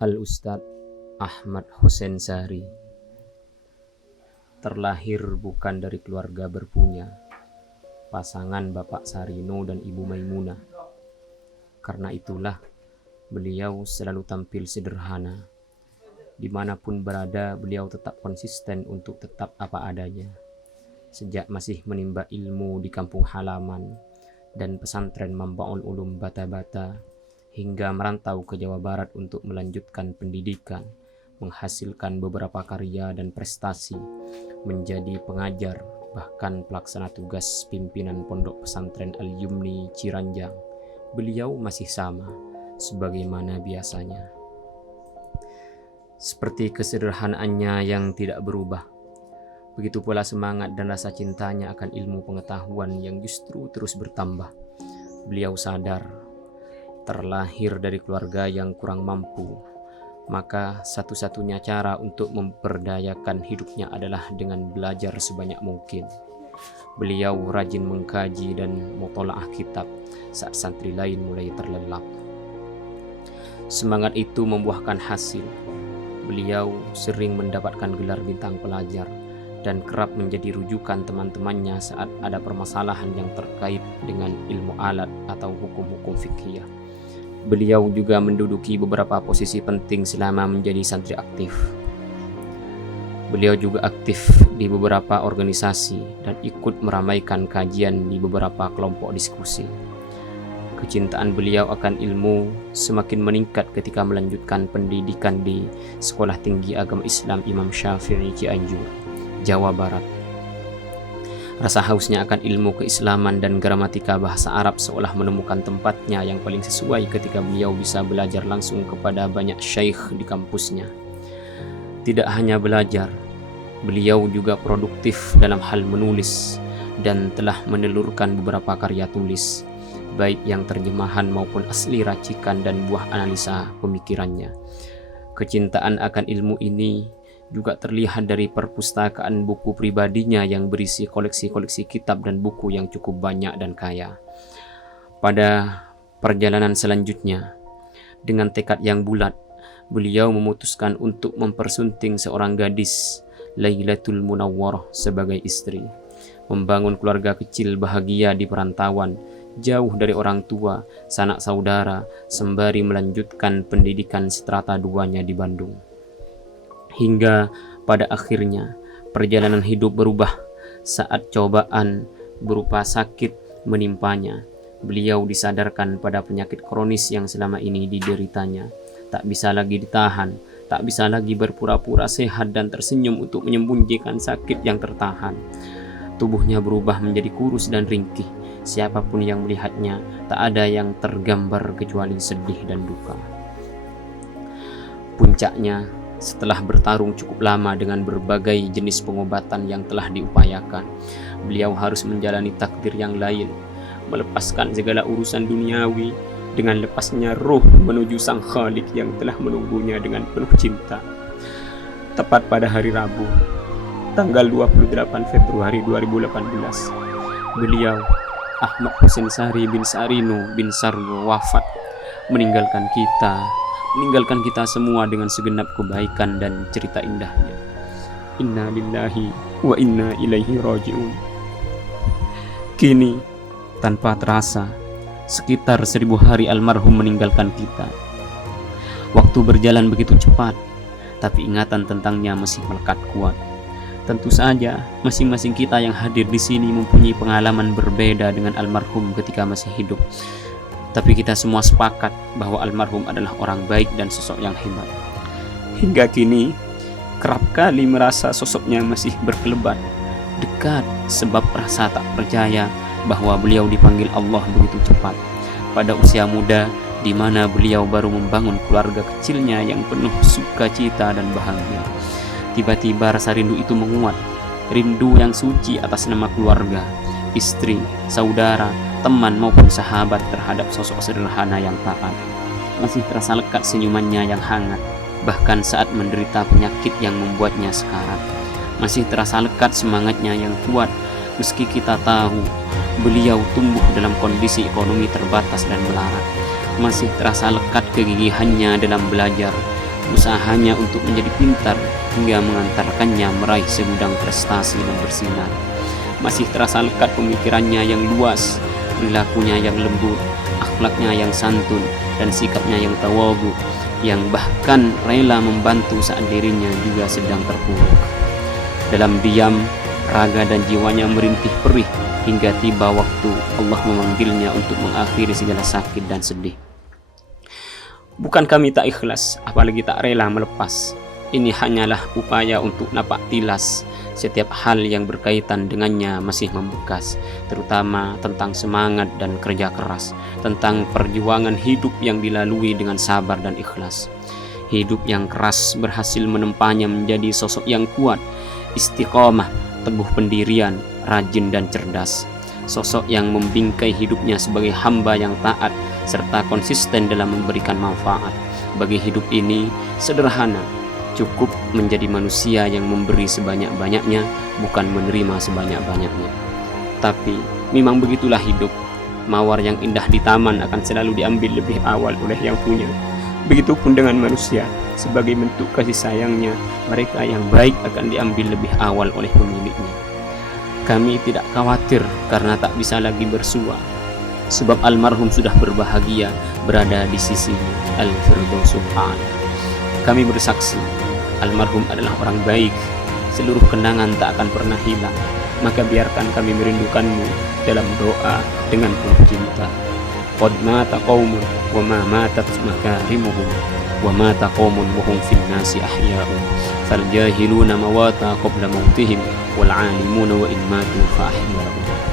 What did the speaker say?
Al-Ustadz Ahmad Hussein Sari terlahir bukan dari keluarga berpunya, pasangan Bapak Sarino dan Ibu Maimunah. Karena itulah beliau selalu tampil sederhana. Dimanapun berada, beliau tetap konsisten untuk tetap apa adanya. Sejak masih menimba ilmu di kampung halaman dan pesantren Mambaul Ulum Bata-Bata, hingga merantau ke Jawa Barat untuk melanjutkan pendidikan, menghasilkan beberapa karya dan prestasi, menjadi pengajar, bahkan pelaksana tugas pimpinan Pondok Pesantren Al-Yumni Ciranjang. Beliau masih sama, sebagaimana biasanya. Seperti kesederhanaannya yang tidak berubah, begitu pula semangat dan rasa cintanya akan ilmu pengetahuan yang justru terus bertambah. Beliau sadar terlahir dari keluarga yang kurang mampu, maka satu-satunya cara untuk memperdayakan hidupnya adalah dengan belajar sebanyak mungkin. Beliau rajin mengkaji dan mutalaah kitab saat santri lain mulai terlelap. Semangat itu membuahkan hasil. Beliau sering mendapatkan gelar bintang pelajar dan kerap menjadi rujukan teman-temannya saat ada permasalahan yang terkait dengan ilmu alat atau hukum-hukum fikih. Beliau juga menduduki beberapa posisi penting selama menjadi santri aktif. Beliau juga aktif di beberapa organisasi dan ikut meramaikan kajian di beberapa kelompok diskusi. Kecintaan beliau akan ilmu semakin meningkat ketika melanjutkan pendidikan di Sekolah Tinggi Agama Islam Imam Syafi'i Cianjur, Jawa Barat. Rasa hausnya akan ilmu keislaman dan gramatika bahasa Arab seolah menemukan tempatnya yang paling sesuai ketika beliau bisa belajar langsung kepada banyak syekh di kampusnya. Tidak hanya belajar, beliau juga produktif dalam hal menulis dan telah menelurkan beberapa karya tulis, baik yang terjemahan maupun asli racikan dan buah analisa pemikirannya. Kecintaan akan ilmu ini juga terlihat dari perpustakaan buku pribadinya yang berisi koleksi-koleksi kitab dan buku yang cukup banyak dan kaya. Pada perjalanan selanjutnya, dengan tekad yang bulat, beliau memutuskan untuk mempersunting seorang gadis, Lailatul Munawwarah, sebagai istri, membangun keluarga kecil bahagia di perantauan, jauh dari orang tua, sanak saudara, sembari melanjutkan pendidikan strata 2-nya di Bandung. Hingga pada akhirnya perjalanan hidup berubah saat cobaan berupa sakit menimpanya. Beliau disadarkan pada penyakit kronis yang selama ini dideritanya. Tak bisa lagi ditahan, tak bisa lagi berpura-pura sehat dan tersenyum untuk menyembunyikan sakit yang tertahan. Tubuhnya berubah menjadi kurus dan ringkih. Siapapun yang melihatnya, tak ada yang tergambar kecuali sedih dan duka. Puncaknya, setelah bertarung cukup lama dengan berbagai jenis pengobatan yang telah diupayakan, beliau harus menjalani takdir yang lain, melepaskan segala urusan duniawi dengan lepasnya roh menuju Sang Khalik yang telah menunggunya dengan penuh cinta. Tepat pada hari Rabu, tanggal 28 Februari 2018, beliau, Ahmad Hussein Sari bin Sarino bin Sarno, wafat, meninggalkan kita semua dengan segenap kebaikan dan cerita indahnya. Inna lillahi wa inna ilaihi raji'un. Kini, tanpa terasa, sekitar 1000 hari almarhum meninggalkan kita. Waktu berjalan begitu cepat, tapi ingatan tentangnya masih melekat kuat. Tentu saja, masing-masing kita yang hadir di sini mempunyai pengalaman berbeda dengan almarhum ketika masih hidup. Tapi kita semua sepakat bahwa almarhum adalah orang baik dan sosok yang hebat. Hingga kini, kerap kali merasa sosoknya masih berkelebat, dekat, sebab rasa tak percaya bahwa beliau dipanggil Allah begitu cepat. Pada usia muda, di mana beliau baru membangun keluarga kecilnya yang penuh sukacita dan bahagia. Tiba-tiba rasa rindu itu menguat, rindu yang suci atas nama keluarga, istri, saudara, teman maupun sahabat terhadap sosok sederhana yang taat. Masih terasa lekat senyumannya yang hangat, bahkan saat menderita penyakit yang membuatnya sekarat. Masih terasa lekat semangatnya yang kuat, meski kita tahu beliau tumbuh dalam kondisi ekonomi terbatas dan melarat. Masih terasa lekat kegigihannya dalam belajar, usahanya untuk menjadi pintar hingga mengantarkannya meraih segudang prestasi dan bersinar. Masih terasa lekat pemikirannya yang luas, perilakunya yang lembut, akhlaknya yang santun, dan sikapnya yang tawadhu, yang bahkan rela membantu saat dirinya juga sedang terpuruk. Dalam diam, raga dan jiwanya merintih perih hingga tiba waktu Allah memanggilnya untuk mengakhiri segala sakit dan sedih. Bukan kami tak ikhlas, apalagi tak rela melepas. Ini hanyalah upaya untuk napak tilas setiap hal yang berkaitan dengannya masih membekas, terutama tentang semangat dan kerja keras, tentang perjuangan hidup yang dilalui dengan sabar dan ikhlas. Hidup yang keras berhasil menempanya menjadi sosok yang kuat, istiqomah, teguh pendirian, rajin dan cerdas. Sosok yang membingkai hidupnya sebagai hamba yang taat serta konsisten dalam memberikan manfaat. Bagi hidup ini sederhana, cukup menjadi manusia yang memberi sebanyak-banyaknya, bukan menerima sebanyak-banyaknya. Tapi memang begitulah hidup. Mawar yang indah di taman akan selalu diambil lebih awal oleh yang punya. Begitupun dengan manusia, sebagai bentuk kasih sayangnya, mereka yang baik akan diambil lebih awal oleh pemiliknya. Kami tidak khawatir karena tak bisa lagi bersua, sebab almarhum sudah berbahagia berada di sisinya, Al-Firdausul A'la. Kami bersaksi, almarhum adalah orang baik, seluruh kenangan tak akan pernah hilang. Maka biarkan kami merindukanmu dalam doa dengan penuh cinta. Qad mata qaumun wa ma matat makarimuhum wa mata qaumun wa hum fin nasi ahya'un fal jahiluna mawata qabla mautihim wal alimuna wa in matu fa ahya'un.